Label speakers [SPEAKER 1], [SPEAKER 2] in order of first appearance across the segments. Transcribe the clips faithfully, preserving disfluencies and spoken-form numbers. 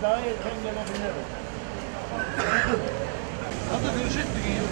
[SPEAKER 1] daha erken gelebilirim.
[SPEAKER 2] Hadi görecektik iyi.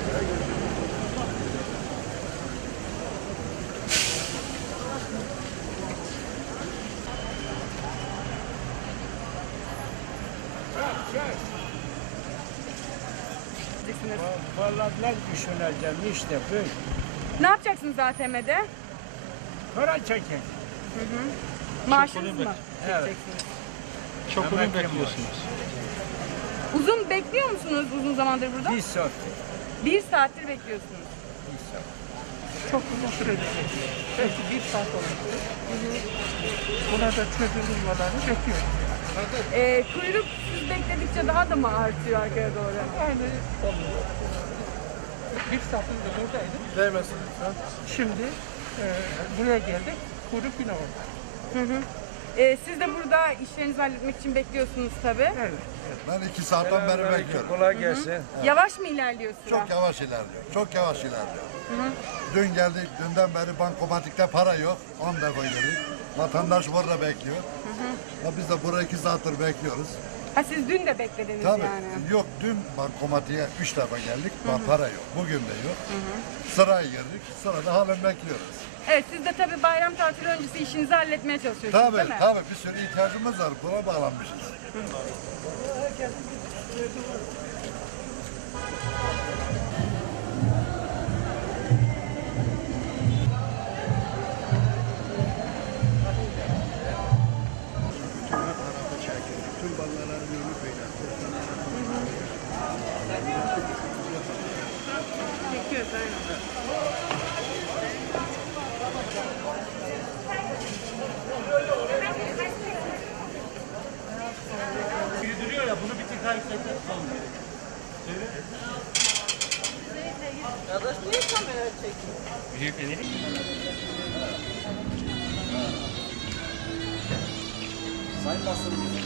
[SPEAKER 1] Vallahi ne düşüneceğim işte böyle.
[SPEAKER 3] Ne yapacaksınız A T M'de?
[SPEAKER 1] Para çekin.
[SPEAKER 3] Maaşınız mı?
[SPEAKER 1] Evet.
[SPEAKER 3] Çekeceksiniz.
[SPEAKER 2] Çok uzun
[SPEAKER 1] Emekli
[SPEAKER 2] bekliyorsunuz.
[SPEAKER 3] Uzun bekliyor musunuz uzun zamandır burada?
[SPEAKER 1] Bir saat.
[SPEAKER 3] Bir saattir bekliyorsunuz.
[SPEAKER 1] Bir saat.
[SPEAKER 4] Çok uzun süre bekliyor. Belki bir saat olabilir. Buna da çözülmelerini bekliyoruz.
[SPEAKER 3] Ee, kuyruk siz bekledikçe daha da mı artıyor arkaya doğru?
[SPEAKER 4] Aynı oluyor. Bir saattir de buradaydım.
[SPEAKER 2] Değmesin lütfen.
[SPEAKER 4] Şimdi e, buraya geldik. Kuyruk yine orada.
[SPEAKER 3] Hı hı. Ee, siz de burada işlerinizi halletmek için bekliyorsunuz tabii.
[SPEAKER 4] Evet.
[SPEAKER 5] Ben iki saatten beri bekliyorum.
[SPEAKER 1] Kolay gelsin.
[SPEAKER 3] Yavaş mı ilerliyor sıra?
[SPEAKER 5] Çok yavaş ilerliyor. Çok yavaş ilerliyor. Dün geldik, dünden beri bankomatikte para yok. on defa geldik. Vatandaş burada bekliyor. Ya biz de buraya iki saattir bekliyoruz.
[SPEAKER 3] Ha siz dün de beklediniz
[SPEAKER 5] Tabii.
[SPEAKER 3] yani.
[SPEAKER 5] Yok, dün bankomatiğe üç defa geldik. Hı Para yok. Bugün de yok. Sıraya girdik. Sırada halen bekliyoruz.
[SPEAKER 3] Evet siz de tabii bayram tatili öncesi işinizi halletmeye çalışıyorsunuz
[SPEAKER 5] Tabii,
[SPEAKER 3] değil mi?
[SPEAKER 5] tabii. Bir sürü ihtiyacımız var. Buna bağlanmışız.
[SPEAKER 2] Tüm ballarların önünü koyuyor.
[SPEAKER 3] Çekiyoruz aynen.
[SPEAKER 2] Biri duruyor ya bunu bir tık daha yüksekten tutalım.
[SPEAKER 4] Arkadaş niye kamera çekiyor?
[SPEAKER 2] Büyük edelim.
[SPEAKER 1] Sayın basın.